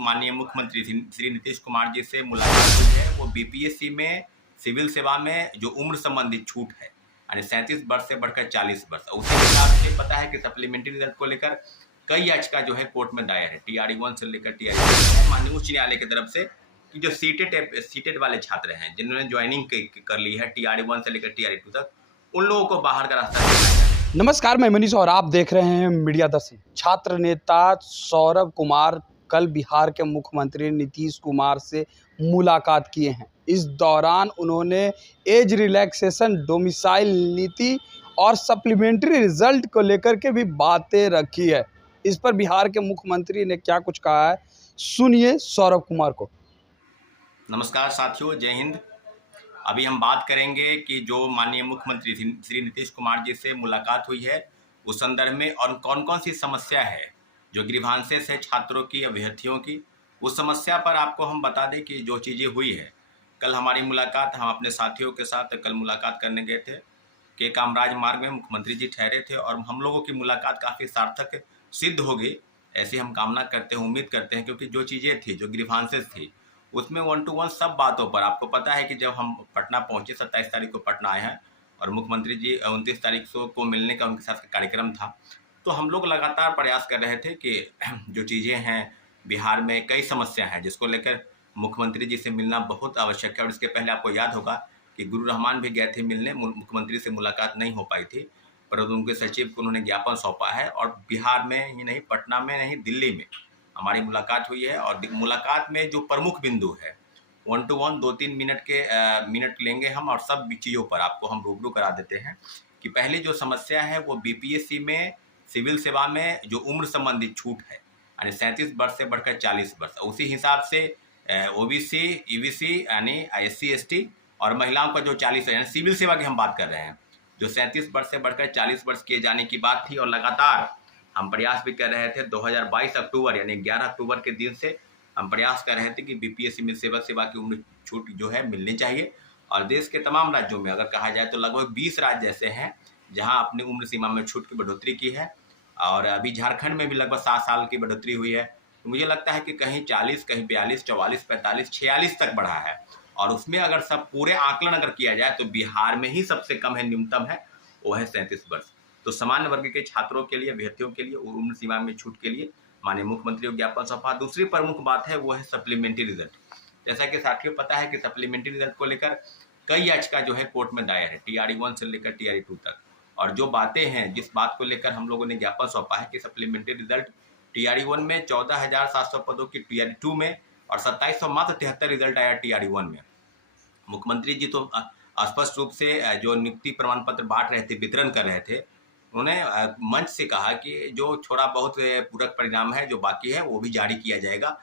माननीय मुख्यमंत्री श्री नीतीश कुमार जी से मुलाकात हुई है वो बीपीएससी में सिविल सेवा में जो उम्र संबंधित छूट है यानी 37 वर्ष से बढ़कर 40 वर्ष, उसी हिसाब से पता है कि सप्लीमेंट्री रिजल्ट को लेकर कई याचिका जो है कोर्ट में दायर है TRE 1 से लेकर TRE 2 माननीय उच्च न्यायालय की तरफ से कि जो सीटेड वाले छात्र हैं जिन्होंने ज्वाइनिंग कर ली है TRE 1 से लेकर TRE 2 तक, उन लोगों को बाहर का रास्ता दिखाया जाए। नमस्कार, मैं मनीष और आप देख रहे हैं मीडिया दर्शन। छात्र नेता सौरभ कुमार कल बिहार के मुख्यमंत्री नीतीश कुमार से मुलाकात किए हैं। इस दौरान उन्होंने एज रिलैक्सेशन, डोमिसाइल नीति और सप्लीमेंट्री रिजल्ट को लेकर के भी बातें रखी है। इस पर बिहार के मुख्यमंत्री ने क्या कुछ कहा है, सुनिए सौरभ कुमार को। नमस्कार साथियों, जय हिंद। अभी हम बात करेंगे कि जो माननीय मुख्यमंत्री श्री नीतीश कुमार जी से मुलाकात हुई है उस संदर्भ में और कौन कौन सी समस्या है जो ग्रीवांसेस है छात्रों की, अभ्यर्थियों की, उस समस्या पर आपको हम बता दें कि जो चीज़ें हुई है। कल हमारी मुलाकात, हम अपने साथियों के साथ कल मुलाकात करने गए थे के कामराज मार्ग में, मुख्यमंत्री जी ठहरे थे और हम लोगों की मुलाकात काफ़ी सार्थक सिद्ध हो गई, ऐसी हम कामना करते हैं, उम्मीद करते हैं, क्योंकि जो चीज़ें थी, जो ग्रीवांसेस थी, उसमें 1 to 1 सब बातों पर आपको पता है कि जब हम पटना पहुंचे 27 तारीख को पटना आए हैं और मुख्यमंत्री जी 29 तारीख को मिलने का उनके साथ कार्यक्रम था, तो हम लोग लगातार प्रयास कर रहे थे कि जो चीज़ें हैं बिहार में कई समस्या हैं जिसको लेकर मुख्यमंत्री जी से मिलना बहुत आवश्यक है। और इसके पहले आपको याद होगा कि गुरु रहमान भी गए थे मिलने, मुख्यमंत्री से मुलाकात नहीं हो पाई थी, परंतु उनके सचिव को उन्होंने ज्ञापन सौंपा है और बिहार में ही नहीं, पटना में नहीं, दिल्ली में हमारी मुलाकात हुई है। और मुलाकात में जो प्रमुख बिंदु है 1 to 1 2-3 मिनट लेंगे हम और सब चीज़ों पर आपको हम रूबरू करा देते हैं कि पहले जो समस्या है वो बीपीएससी में सिविल सेवा में जो उम्र संबंधित छूट है यानी 37 वर्ष से बढ़कर 40 वर्ष, उसी हिसाब से ओबीसी, ईबीसी यानी SC ST और महिलाओं का जो 40 है, यानी सिविल सेवा की हम बात कर रहे हैं, जो 37 वर्ष से बढ़कर 40 वर्ष किए जाने की बात थी। और लगातार हम प्रयास भी कर रहे थे 2022 अक्टूबर यानी 11 अक्टूबर के दिन से हम प्रयास कर रहे थे कि बीपीएससी में सिविल सेवा की उम्र छूट जो है मिलनी चाहिए। और देश के तमाम राज्यों में अगर कहा जाए तो लगभग 20 राज्य ऐसे हैं जहां अपनी उम्र सीमा में छूट की बढ़ोतरी की है और अभी झारखंड में भी लगभग 7 साल की बढ़ोतरी हुई है। तो मुझे लगता है कि कहीं 40, कहीं 42, 44, 45, 46 तक बढ़ा है। और उसमें अगर सब पूरे आकलन अगर किया जाए तो बिहार में ही सबसे कम है, न्यूनतम है, वो है 37 वर्ष। तो सामान्य वर्ग के छात्रों के लिए, अभ्यर्थियों के लिए उम्र सीमा में छूट के लिए माननीय मुख्यमंत्री को ज्ञापन सौंपा। दूसरी प्रमुख बात है वो है सप्लीमेंट्री रिजल्ट। जैसा कि साथियों पता है कि सप्लीमेंट्री रिजल्ट को लेकर कई याचिका जो है कोर्ट में दायर है TRE 1 से लेकर TRE 2 तक। और जो बातें हैं, जिस बात को लेकर हम लोगों ने ज्ञापन सौंपा है कि सप्लीमेंट्री रिजल्ट TRE 1 में 14,700 पदों की, TRE 2 में और 2773 रिजल्ट आया TRE 1 में। मुख्यमंत्री जी तो स्पष्ट रूप से जो नियुक्ति प्रमाण पत्र बांट रहे थे, वितरण कर रहे थे, उन्होंने मंच से कहा कि जो थोड़ा बहुत पूरक परिणाम है जो बाकी है वो भी जारी किया जाएगा,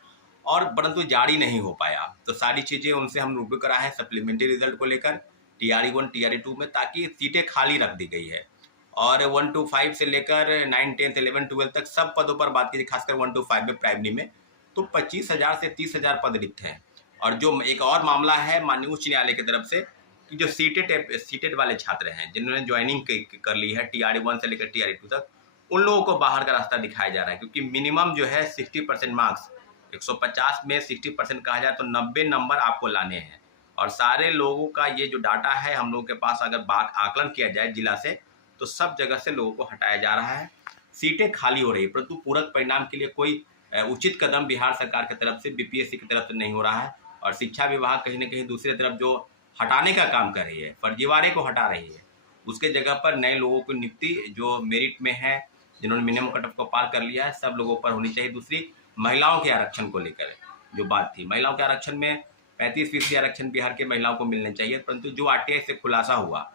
और परंतु जारी नहीं हो पाया। तो सारी चीज़ें उनसे हम रूबरू करा है सप्लीमेंट्री रिजल्ट को लेकर TRE 1 TRE 2 में, ताकि सीटें खाली रख दी गई है। और 1 to 5 से लेकर 9, 10, 11, 12 तक सब पदों पर बात कीजिए, खासकर 1 to 5 में प्राइमरी में तो 25,000 से 30,000 पद रिक्त हैं। और जो एक और मामला है माननीय उच्च न्यायालय की तरफ से कि जो सीटेड वाले छात्र हैं जिन्होंने ज्वाइनिंग कर ली है TRE 1 से लेकर TRE 2 तक, उन लोगों को बाहर का रास्ता दिखाया जा रहा है, क्योंकि मिनिमम जो है 60% मार्क्स, 150 में 60% कहा जाए तो 90 नंबर आपको लाने हैं। और सारे लोगों का ये जो डाटा है हम लोगों के पास, अगर आकलन किया जाए जिला से, तो सब जगह से लोगों को हटाया जा रहा है, सीटें खाली हो रही है, परंतु पूरक परिणाम के लिए कोई उचित कदम बिहार सरकार की तरफ से, बीपीएससी की तरफ से नहीं हो रहा है। और शिक्षा विभाग कहीं ना कहीं दूसरी तरफ जो हटाने का काम कर रही है, फर्जीवाड़े को हटा रही है, उसके जगह पर नए लोगों की नियुक्ति जो मेरिट में है, जिन्होंने मिनिमम कट ऑफ को पार कर लिया है, सब लोगों पर होनी चाहिए। दूसरी, महिलाओं के आरक्षण को लेकर जो बात थी, महिलाओं के आरक्षण में 35% आरक्षण बिहार के महिलाओं को मिलने चाहिए, परंतु जो RTI से खुलासा हुआ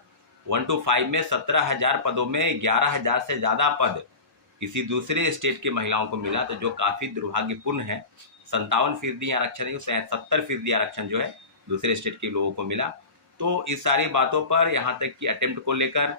1 to 5 में 17,000 पदों में 11,000 से ज़्यादा पद किसी दूसरे स्टेट की महिलाओं को मिला, तो जो काफ़ी दुर्भाग्यपूर्ण है। 57% आरक्षण, 70% आरक्षण जो है दूसरे स्टेट के लोगों को मिला। तो इस सारी बातों पर, यहाँ तक कि अटेम्प्ट को लेकर,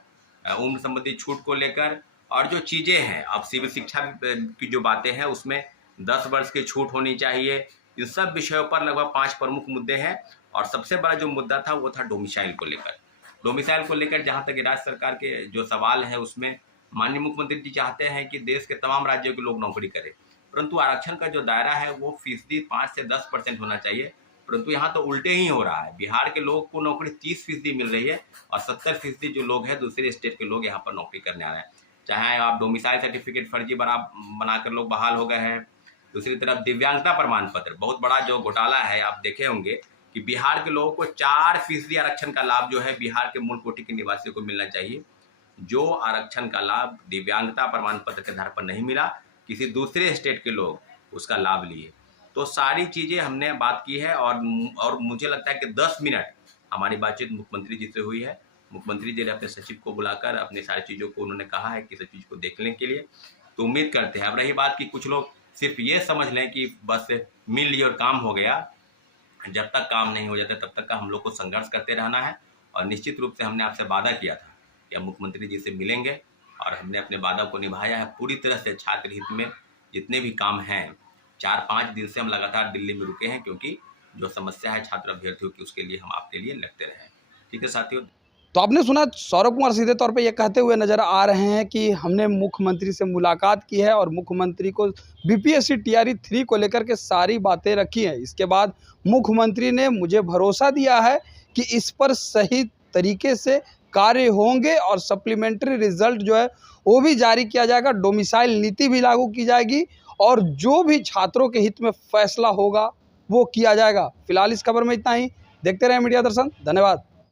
उम्र संबंधी छूट को लेकर, और जो चीज़ें हैं, अब सिविल शिक्षा की जो बातें हैं उसमें 10 वर्ष की छूट होनी चाहिए, इन सब विषयों पर लगभग 5 प्रमुख मुद्दे हैं। और सबसे बड़ा जो मुद्दा था वो था डोमिसाइल को लेकर। डोमिसाइल को लेकर जहाँ तक राज्य सरकार के जो सवाल है उसमें माननीय मुख्यमंत्री जी चाहते हैं कि देश के तमाम राज्यों के लोग नौकरी करें, परंतु आरक्षण का जो दायरा है वो फीसदी 5 से 10% होना चाहिए, परंतु यहाँ तो उल्टे ही हो रहा है। बिहार के लोग को नौकरी 30% मिल रही है और 70% जो लोग हैं दूसरे स्टेट के लोग यहाँ पर नौकरी करने आ रहे हैं। चाहे आप डोमिसाइल सर्टिफिकेट फर्जी बनाकर लोग बहाल हो गए हैं। दूसरी तरफ दिव्यांगता प्रमाण पत्र, बहुत बड़ा जो घोटाला है, आप देखे होंगे कि बिहार के लोगों को 4% आरक्षण का लाभ जो है बिहार के मूल कोटि के निवासियों को मिलना चाहिए। जो आरक्षण का लाभ दिव्यांगता प्रमाण पत्र के आधार पर नहीं मिला, किसी दूसरे स्टेट के लोग उसका लाभ लिए। तो सारी चीज़ें हमने बात की है और मुझे लगता है कि 10 मिनट हमारी बातचीत मुख्यमंत्री जी से हुई है। मुख्यमंत्री जी ने अपने सचिव को बुलाकर अपनी सारी चीज़ों को उन्होंने कहा है कि सब चीज़ को देखने के लिए, तो उम्मीद करते हैं। अब रही बात कि कुछ लोग सिर्फ ये समझ लें कि बस मिल लिए और काम हो गया, जब तक काम नहीं हो जाता तब तक का हम लोग को संघर्ष करते रहना है। और निश्चित रूप से हमने आपसे वादा किया था कि हम मुख्यमंत्री जी से मिलेंगे और हमने अपने वादा को निभाया है पूरी तरह से। छात्र हित में जितने भी काम हैं, 4-5 दिन से हम लगातार दिल्ली में रुके हैं, क्योंकि जो समस्या है छात्र अभ्यर्थियों की उसके लिए हम आपके लिए लगते रहे। ठीक है साथियों। तो आपने सुना सौरभ कुमार सीधे तौर पे ये कहते हुए नजर आ रहे हैं कि हमने मुख्यमंत्री से मुलाकात की है और मुख्यमंत्री को बीपीएससी टीआरई 3 को लेकर के सारी बातें रखी हैं। इसके बाद मुख्यमंत्री ने मुझे भरोसा दिया है कि इस पर सही तरीके से कार्य होंगे और सप्लीमेंट्री रिजल्ट जो है वो भी जारी किया जाएगा, डोमिसाइल नीति भी लागू की जाएगी और जो भी छात्रों के हित में फैसला होगा वो किया जाएगा। फिलहाल इस खबर में इतना ही। देखते रहे मीडिया दर्शन। धन्यवाद।